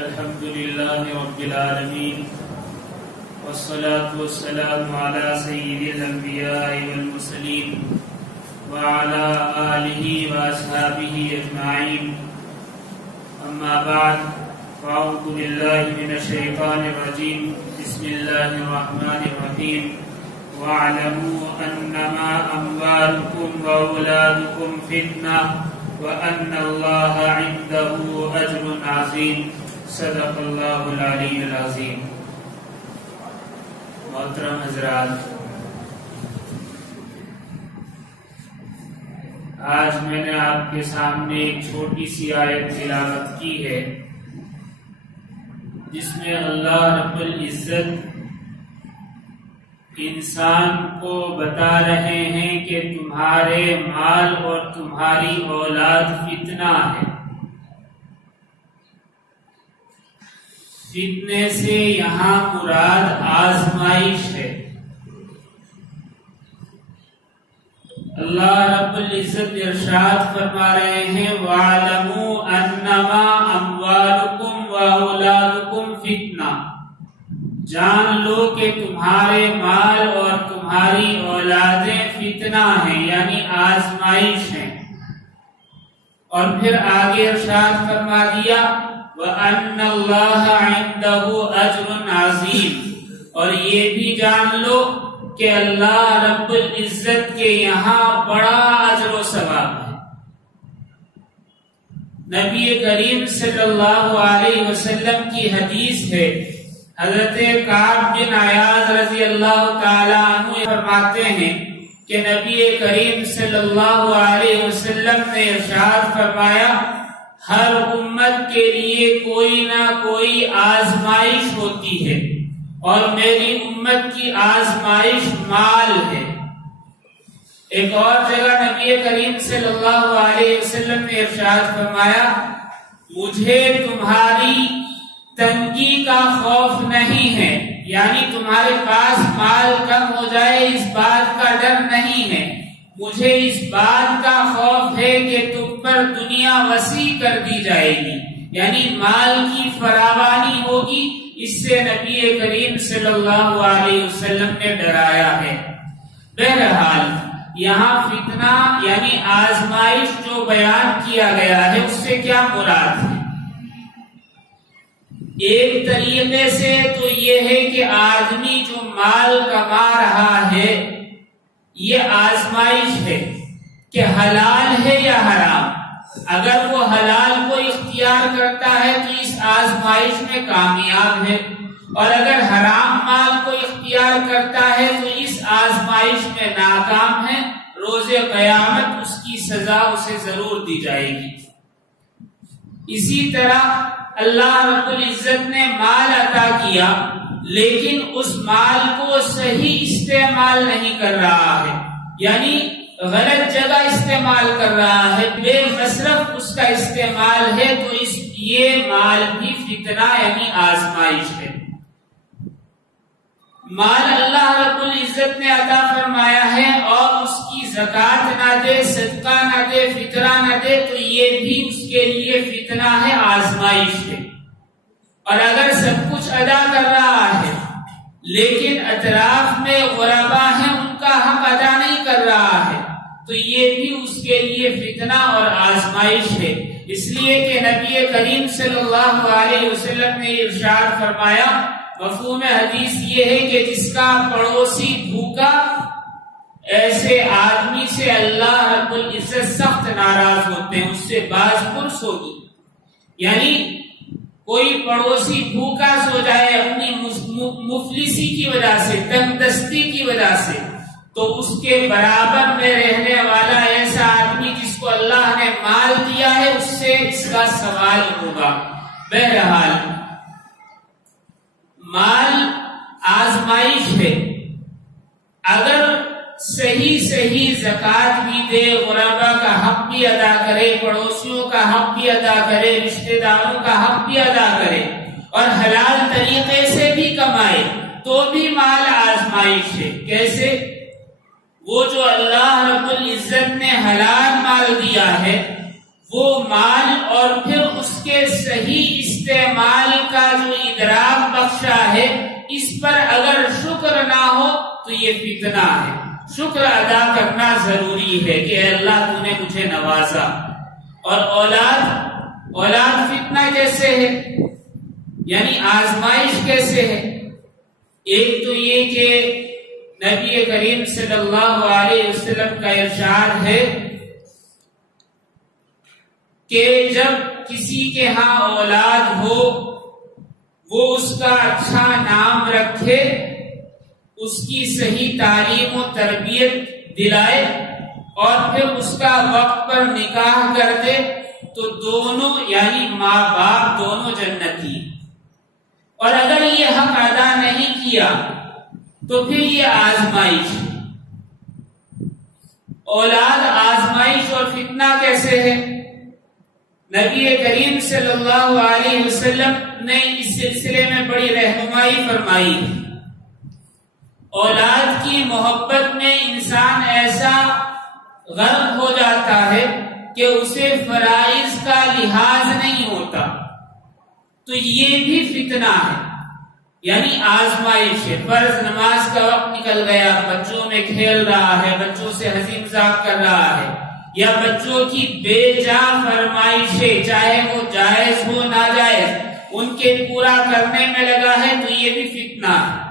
الحمد لله رب العالمين والصلاة والسلام على سيد الأنبياء والمرسلين وعلى آله وأصحابه أجمعين. أما بعد، فأعوذ بالله من الشيطان الرجيم. بسم الله الرحمن الرحيم. واعلموا أنما أموالكم وأولادكم فتنة وأن الله عنده أجر عظيم. صدق اللہ العلی العظیم. محترم حضرات، آج میں نے آپ کے سامنے ایک چھوٹی سی آیت تلاوت کی ہے جس میں اللہ رب العزت انسان کو بتا رہے ہیں کہ تمہارے مال اور تمہاری اولاد فتنہ ہے. فتنے سے یہاں مراد آزمائش ہے. اللہ رب العزت ارشاد فرما رہے ہیں وَاعْلَمُوا أَنَّمَا أَمْوَالُكُمْ وَأَوْلَادُكُمْ فِتْنَةٌ. جان لو کہ تمہارے مال اور تمہاری اولادیں فتنہ ہیں، یعنی آزمائش ہیں. اور پھر آگے ارشاد فرما دیا وَأَنَّ اللَّهَ عِنْدَهُ أَجْرٌ عَظِيمٌ. اور یہ بھی جان لو کہ اللہ رب العزت کے یہاں بڑا اجر و ثواب ہے. نبی کریم صلی اللہ علیہ وسلم کی حدیث ہے، حضرت کعب بن عیاض رضی اللہ تعالی عنہ فرماتے ہیں کہ نبی کریم صلی اللہ علیہ وسلم نے ارشاد فرمایا ہر امت کے لیے کوئی نہ کوئی آزمائش ہوتی ہے اور میری امت کی آزمائش مال ہے. ایک اور جگہ نبی کریم صلی اللہ علیہ وسلم نے ارشاد فرمایا مجھے تمہاری تنگی کا خوف نہیں ہے، یعنی تمہارے پاس مال کم ہو جائے اس بات کا ڈر نہیں ہے، مجھے اس بات کا خوف ہے کہ تم پر دنیا وسیع کر دی جائے گی، یعنی مال کی فراوانی ہوگی. اس سے نبی کریم صلی اللہ علیہ وسلم نے ڈرایا ہے. بہرحال یہاں فتنہ یعنی آزمائش جو بیان کیا گیا ہے اس سے کیا مراد ہے؟ ایک طریقے سے تو یہ ہے کہ آدمی جو مال کما رہا ہے یہ آزمائش ہے کہ حلال ہے یا حرام. اگر وہ حلال کو اختیار کرتا ہے تو اس آزمائش میں کامیاب ہے، اور اگر حرام مال کو اختیار کرتا ہے تو اس آزمائش میں ناکام ہے. روز قیامت اس کی سزا اسے ضرور دی جائے گی. اسی طرح اللہ رب العزت نے مال عطا کیا لیکن اس مال کو صحیح استعمال نہیں کر رہا ہے، یعنی غلط جگہ استعمال کر رہا ہے، بے مصرف اس کا استعمال ہے، تو یہ مال بھی فتنہ یعنی آزمائش ہے. مال اللہ رب العزت نے عطا فرمایا ہے اور اس کی زکات نہ دے، صدقہ نہ دے، فطرہ نہ دے تو یہ بھی اس کے لیے فتنہ ہے، آزمائش ہے. اور اگر سب کچھ ادا کر رہا ہے لیکن اطراف میں غربا ہیں ان کا حق ادا نہیں کر رہا ہے تو یہ بھی اس کے لیے فتنہ اور آزمائش ہے. اس لیے کہ نبی کریم صلی اللہ علیہ وسلم نے ارشاد فرمایا مفہوم حدیث یہ ہے کہ جس کا پڑوسی بھوکا ایسے آدمی سے اللہ رب العزت سخت ناراض ہوتے ہیں، اس سے باز پرس ہوگی. یعنی کوئی پڑوسی بھوکا سو جائے اپنی مفلسی کی وجہ سے، تنگ دستی کی وجہ سے، تو اس کے برابر میں رہنے والا ایسا آدمی جس کو اللہ نے مال دیا ہے اس سے اس کا سوال ہوگا. بہرحال مال آزمائش ہے. اگر صحیح زکات بھی دے، غربا کا حق بھی ادا کرے، پڑوسیوں کا حق بھی ادا کرے، رشتہ داروں کا حق بھی ادا کرے اور حلال طریقے سے بھی کمائے تو بھی مال آزمائش ہے. کیسے؟ وہ جو اللہ رب العزت نے حلال مال دیا ہے وہ مال اور پھر اس کے صحیح استعمال ادراک بخشا ہے، اس پر اگر شکر نہ ہو تو یہ فتنہ ہے۔ شکر ادا کرنا ضروری ہے کہ اے اللہ تو نے مجھے نوازا۔ اور اولاد فتنہ کیسے ہے، یعنی آزمائش کیسے ہے؟ ایک تو یہ کہ نبی کریم صلی اللہ علیہ وسلم کا ارشاد ہے کہ جب کسی کے ہاں اولاد ہو وہ اس کا اچھا نام رکھے، اس کی صحیح تعلیم و تربیت دلائے اور پھر اس کا وقت پر نکاح کر دے تو دونوں یعنی ماں باپ دونوں جنتی۔ اور اگر یہ حق ادا نہیں کیا تو پھر یہ آزمائش، اولاد آزمائش اور فتنہ کیسے ہے؟ نبی کریم صلی اللہ علیہ وسلم نے اس سلسلے میں بڑی رہنمائی فرمائی۔ اولاد کی محبت میں انسان ایسا غرق ہو جاتا ہے کہ اسے فرائض کا لحاظ نہیں ہوتا، تو یہ بھی فتنہ ہے، یعنی آزمائش ہے۔ فرض نماز کا وقت نکل گیا، بچوں میں کھیل رہا ہے، بچوں سے ہنسی مذاق کر رہا ہے، یا بچوں کی بے جا فرمائشیں چاہے وہ جائز ہو ناجائز ان کے پورا کرنے میں لگا ہے تو یہ بھی فتنہ ہے۔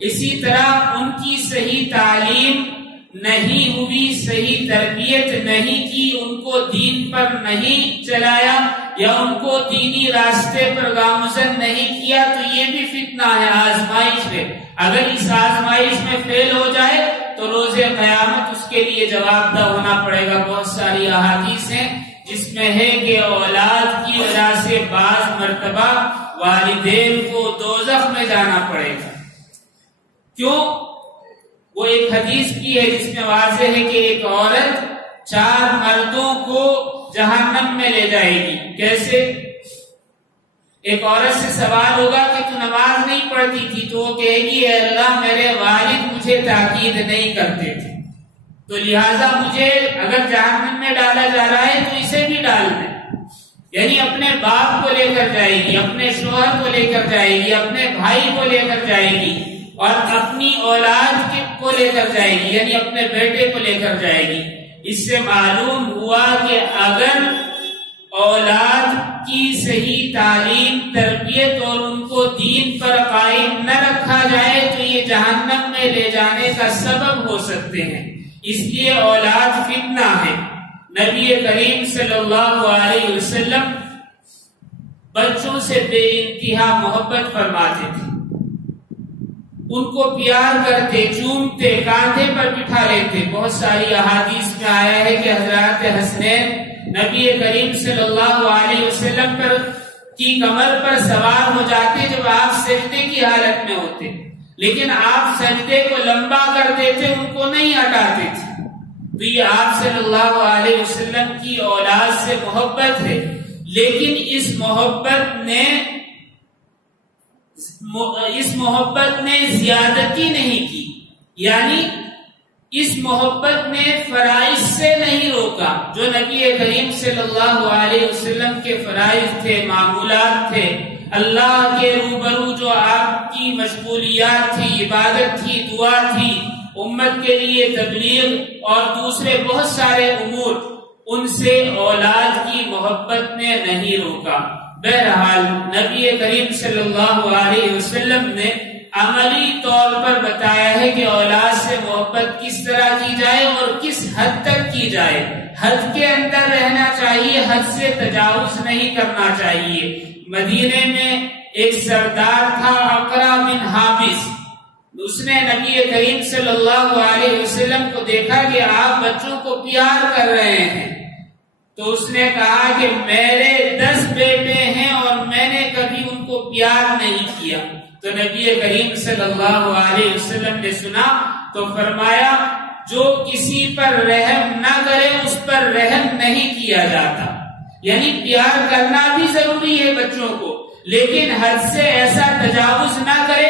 اسی طرح ان کی صحیح تعلیم نہیں ہوئی، صحیح تربیت نہیں کی، ان کو دین پر نہیں چلایا یا ان کو دینی راستے پر گامزن نہیں کیا تو یہ بھی فتنہ ہے، آزمائش ہے۔ اگر اس آزمائش میں فیل ہو جائے تو روز قیامت اس کے لیے جواب دہ ہونا پڑے گا۔ بہت ساری احادیث ہیں جس میں ہے کہ اولاد کی وجہ سے بعض مرتبہ والدین کو دوزخ میں جانا پڑے گا۔ کیوں؟ وہ ایک حدیث کی ہے جس میں واضح ہے کہ ایک عورت 4 مردوں کو جہنم میں لے جائے گی۔ کیسے؟ ایک عورت سے سوال ہوگا کہ تو نماز نہیں پڑھتی تھی، تو وہ کہے گی اے اللہ میرے والد مجھے تاکید نہیں کرتے تھے، تو لہٰذا مجھے اگر جہنم میں ڈالا جا رہا ہے تو اسے بھی ڈال دیں۔ یعنی اپنے باپ کو لے کر جائے گی، اپنے شوہر کو لے کر جائے گی، اپنے بھائی کو لے کر جائے گی اور اپنی اولاد کو لے کر جائے گی، یعنی اپنے بیٹے کو لے کر جائے گی۔ اس سے معلوم ہوا کہ اگر اولاد کی صحیح تعلیم تربیت اور ان کو دین پر قائم نہ رکھا جائے تو یہ جہنم میں لے جانے کا سبب ہو سکتے ہیں۔ اس لیے اولاد فتنہ ہے۔ نبی کریم صلی اللہ علیہ وسلم بچوں سے بے انتہا محبت فرماتے تھے، ان کو پیار کرتے، چومتے، کاندھے پر بٹھا لیتے۔ بہت ساری احادیث میں آیا ہے کہ حضرات حسنین نبی کریم صلی اللہ علیہ وسلم پر کی کمر پر سوار ہو جاتے جب آپ سجدے کی حالت میں ہوتے، لیکن آپ سجدے کو لمبا کر دیتے، ان کو نہیں ہٹاتے تھے۔ تو یہ آپ صلی اللہ علیہ وسلم کی اولاد سے محبت ہے، لیکن اس محبت نے زیادتی نہیں کی، یعنی اس محبت نے فرائض سے نہیں روکا۔ جو نبی کریم صلی اللہ علیہ وسلم کے فرائض تھے، معمولات تھے، اللہ کے روبرو جو آپ کی مشغولیات تھی، عبادت تھی، دعا تھی، امت کے لیے تبلیغ اور دوسرے بہت سارے امور، ان سے اولاد کی محبت نے نہیں روکا۔ بہرحال نبی کریم صلی اللہ علیہ وسلم نے عملی طور پر بتایا ہے کہ اولاد سے محبت کس طرح کی جائے اور کس حد تک کی جائے۔ حد کے اندر رہنا چاہیے، حد سے تجاوز نہیں کرنا چاہیے۔ مدینے میں ایک سردار تھا اقرا بن حابس، اس نے نبی کریم صلی اللہ علیہ وسلم کو دیکھا کہ آپ بچوں کو پیار کر رہے ہیں، تو اس نے کہا کہ میرے 10 بیٹے ہیں اور میں نے کبھی ان کو پیار نہیں کیا۔ تو نبی کریم صلی اللہ علیہ وسلم نے سنا تو فرمایا جو کسی پر رحم نہ کرے اس پر رحم نہیں کیا جاتا۔ یعنی پیار کرنا بھی ضروری ہے بچوں کو، لیکن حد سے ایسا تجاوز نہ کرے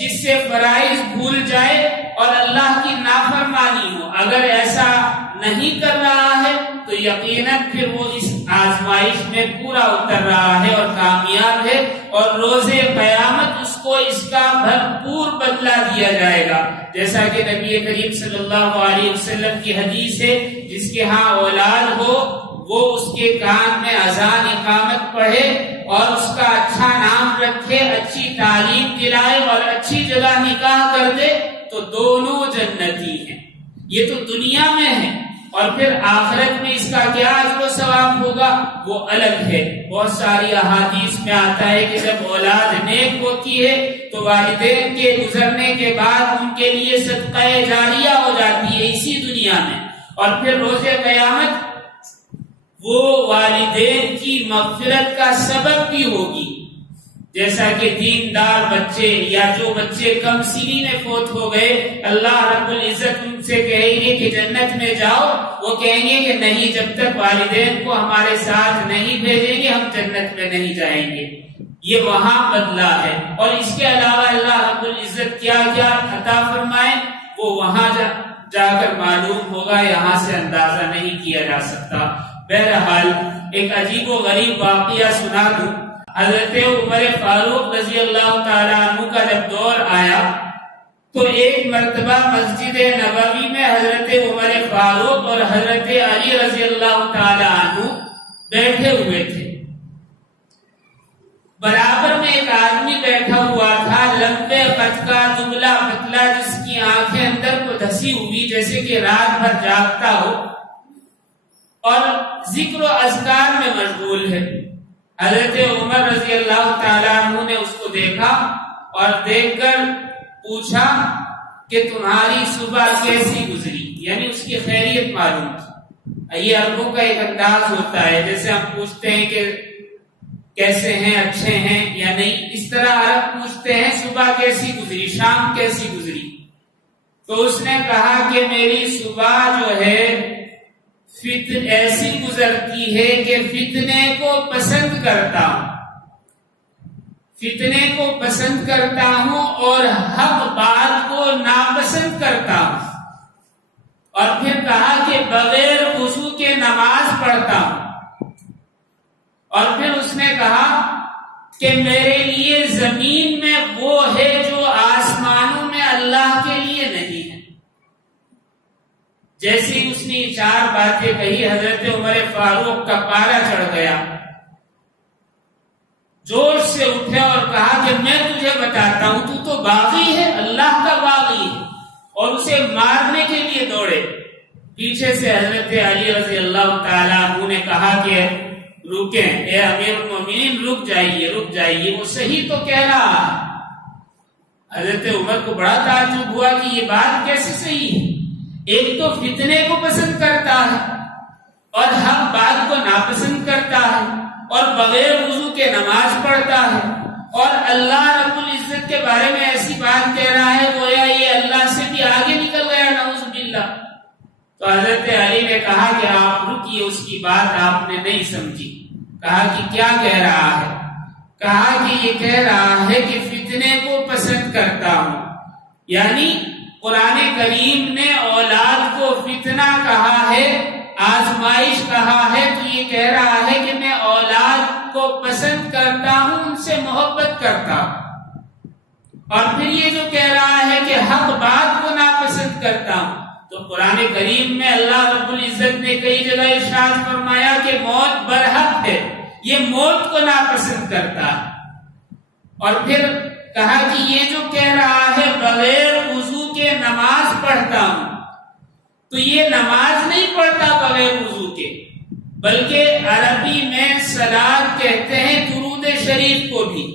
جس سے فرائض بھول جائے اور اللہ کی نافرمانی ہو۔ اگر ایسا نہیں کر رہا ہے تو یقیناً پھر وہ اس آزمائش میں پورا اتر رہا ہے اور کامیاب ہے، اور روز قیامت اس کو اس کا بھرپور بدلہ دیا جائے گا، جیسا کہ نبی کریم صلی اللہ علیہ وسلم کی حدیث ہے، جس کے ہاں اولاد ہو وہ اس کے کان میں اذان اقامت پڑھے اور اس کا اچھا نام رکھے، اچھی تعلیم دلائے اور اچھی جگہ نکاح کر دے تو دونوں جنتی ہیں۔ یہ تو دنیا میں ہے، اور پھر آخرت میں اس کا کیا اجر و ثواب ہوگا وہ الگ ہے۔ بہت ساری احادیث میں آتا ہے کہ جب اولاد نیک ہوتی ہے تو والدین کے گزرنے کے بعد ان کے لیے صدقہ جاریہ ہو جاتی ہے اسی دنیا میں، اور پھر روز قیامت وہ والدین کی مغفرت کا سبب بھی ہوگی، جیسا کہ دیندار بچے یا جو بچے کم سنی میں فوت ہو گئے، اللہ رب العزت ان سے کہیں گے کہ جنت میں جاؤ، وہ کہیں گے کہ نہیں، جب تک والدین کو ہمارے ساتھ نہیں بھیجیں گے ہم جنت میں نہیں جائیں گے۔ یہ وہاں بدلہ ہے، اور اس کے علاوہ اللہ رب العزت کیا کیا عطا فرمائے وہ وہاں جا کر معلوم ہوگا، یہاں سے اندازہ نہیں کیا جا سکتا۔ بہرحال ایک عجیب و غریب واقعہ سنا دوں۔ حضرت عمر فاروق رضی اللہ تعالیٰ عنہ کا جب دور آیا تو ایک مرتبہ مسجد نبوی میں حضرت عمر فاروق اور حضرت علی رضی اللہ تعالیٰ عنہ بیٹھے ہوئے تھے۔ برابر میں ایک آدمی بیٹھا ہوا تھا، لمبے قد کا، دبلا پتلا، جس کی آنکھیں اندر کو دھسی ہوئی جیسے کہ رات بھر جاگتا ہو اور ذکر و اذکار میں مشغول ہے۔ حضرت عمر رضی اللہ تعالیٰ عنہ نے اس کو دیکھا اور دیکھ کر پوچھا کہ تمہاری صبح کیسی گزری، یعنی اس کی خیریت معلوم تھی۔ یہ عربوں کا ایک انداز ہوتا ہے، جیسے ہم پوچھتے ہیں کہ کیسے ہیں، اچھے ہیں یا نہیں، اس طرح عرب پوچھتے ہیں صبح کیسی گزری، شام کیسی گزری۔ تو اس نے کہا کہ میری صبح جو ہے ایسی گزرتی ہے کہ فتنے کو پسند کرتا ہوں، فتنے کو پسند کرتا ہوں اور حق بات کو ناپسند کرتا ہوں۔ اور پھر کہا کہ بغیر وضو کے نماز پڑھتا ہوں۔ اور پھر اس نے کہا کہ میرے لیے زمین میں وہ ہے جو آسمانوں میں اللہ کے لیے نہیں ہے۔ جیسے ہی اس نے چار باتیں کہی، حضرت عمر فاروق کا پارا چڑھ گیا، جوش سے اٹھے اور کہا کہ میں تجھے بتاتا ہوں، تو تو باغی ہے، اللہ کا باغی ہے، اور اسے مارنے کے لیے دوڑے۔ پیچھے سے حضرت علی رضی اللہ تعالیٰ عنہ نے کہا کہ رکیں، اے امیر المومنین، رک جائیے، وہ صحیح تو کہہ رہا ہے۔ حضرت عمر کو بڑا تعجب ہوا کہ یہ بات کیسے صحیح ہے، ایک تو فتنے کو پسند کرتا ہے اور حق بات کو ناپسند کرتا ہے، اور بغیر وضو کے نماز پڑھتا ہے، اور اللہ رب العزت کے بارے میں ایسی بات کہہ رہا ہے گویا یہ اللہ سے بھی آگے نکل گیا، نعوذ باللہ۔ تو حضرت علی نے کہا کہ آپ رکیے، اس کی بات آپ نے نہیں سمجھی۔ کہا کہ کیا کہہ رہا ہے؟ کہا کہ یہ کہہ رہا ہے کہ فتنے کو پسند کرتا ہوں، یعنی قرآن کریم نے اولاد کو فتنہ کہا ہے، آزمائش کہا ہے، تو یہ کہہ رہا ہے کہ میں اولاد کو پسند کرتا ہوں، ان سے محبت کرتا ہوں۔ اور پھر یہ جو کہہ رہا ہے کہ حق بات کو ناپسند کرتا ہوں، تو قرآن کریم میں اللہ رب العزت نے کئی جگہ ارشاد فرمایا کہ موت برحق ہے، یہ موت کو ناپسند کرتا ہے۔ اور پھر کہا کہ یہ جو کہہ رہا ہے بغیر وضو کے نماز پڑھتا ہوں، تو یہ نماز نہیں پڑھتا بغیر وضو کے، بلکہ عربی میں صلاۃ کہتے ہیں درود شریف کو بھی،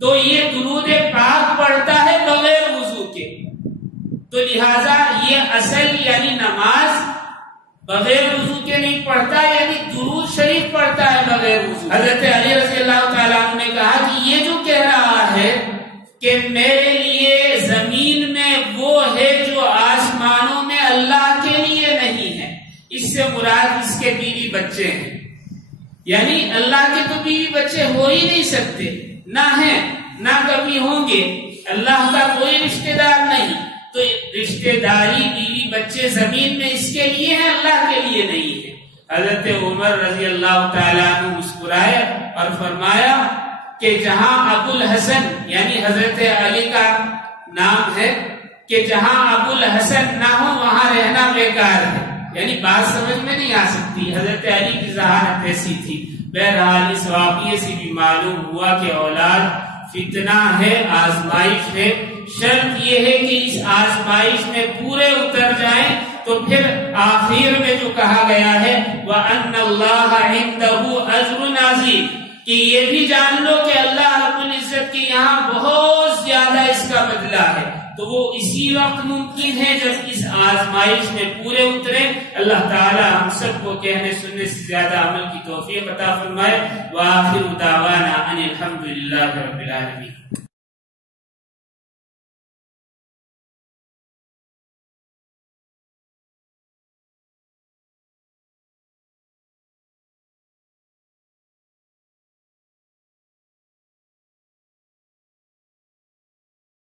تو یہ درود پاک پڑھتا ہے بغیر وضو کے۔ تو لہذا یہ اصل یعنی نماز بغیر وضو کے نہیں پڑھتا، یعنی درود شریف پڑھتا ہے بغیر وضو۔ حضرت علی رضی اللہ تعالیٰ عنہ نے کہا کہ یہ جو کہہ رہا ہے کہ میرے لیے زمین میں وہ ہے جو آسمانوں میں اللہ کے لیے نہیں ہے، اس سے مراد اس کے بیوی بچے ہیں، یعنی اللہ کے تو بیوی بچے ہو ہی نہیں سکتے، نہ ہیں نہ کبھی ہوں گے، اللہ کا کوئی رشتہ دار نہیں، تو رشتہ داری بیوی بچے زمین میں اس کے لیے ہیں، اللہ کے لیے نہیں ہے۔ حضرت عمر رضی اللہ تعالیٰ عنہ مسکرائے اور فرمایا کہ جہاں ابو الحسن یعنی حضرت علی کا نام ہے کہ جہاں ابو الحسن نہ ہو وہاں رہنا بیکار ہے، یعنی بات سمجھ میں نہیں آ سکتی، حضرت علی کی ذہانت ایسی تھی۔ بہرحال اس واقعے سے بھی معلوم ہوا کہ اولاد فتنہ ہے، آزمائش ہے، شرط یہ ہے کہ اس آزمائش میں پورے اتر جائیں تو پھر آخر میں جو کہا گیا ہے وَأَنَّ اللَّهَ عِنْدَهُ أَجْرٌ عَظِيمٌ کہ یہ بھی جان لو کہ اللہ رب العزت کے یہاں بہت زیادہ اس کا بدلہ ہے، تو وہ اسی وقت ممکن ہے جب اس آزمائش میں پورے اترے۔ اللہ تعالی ہم سب کو کہنے سننے سے زیادہ عمل کی توفیق عطا فرمائے۔ وآخر دعوانا ان الحمد للہ رب العالمین۔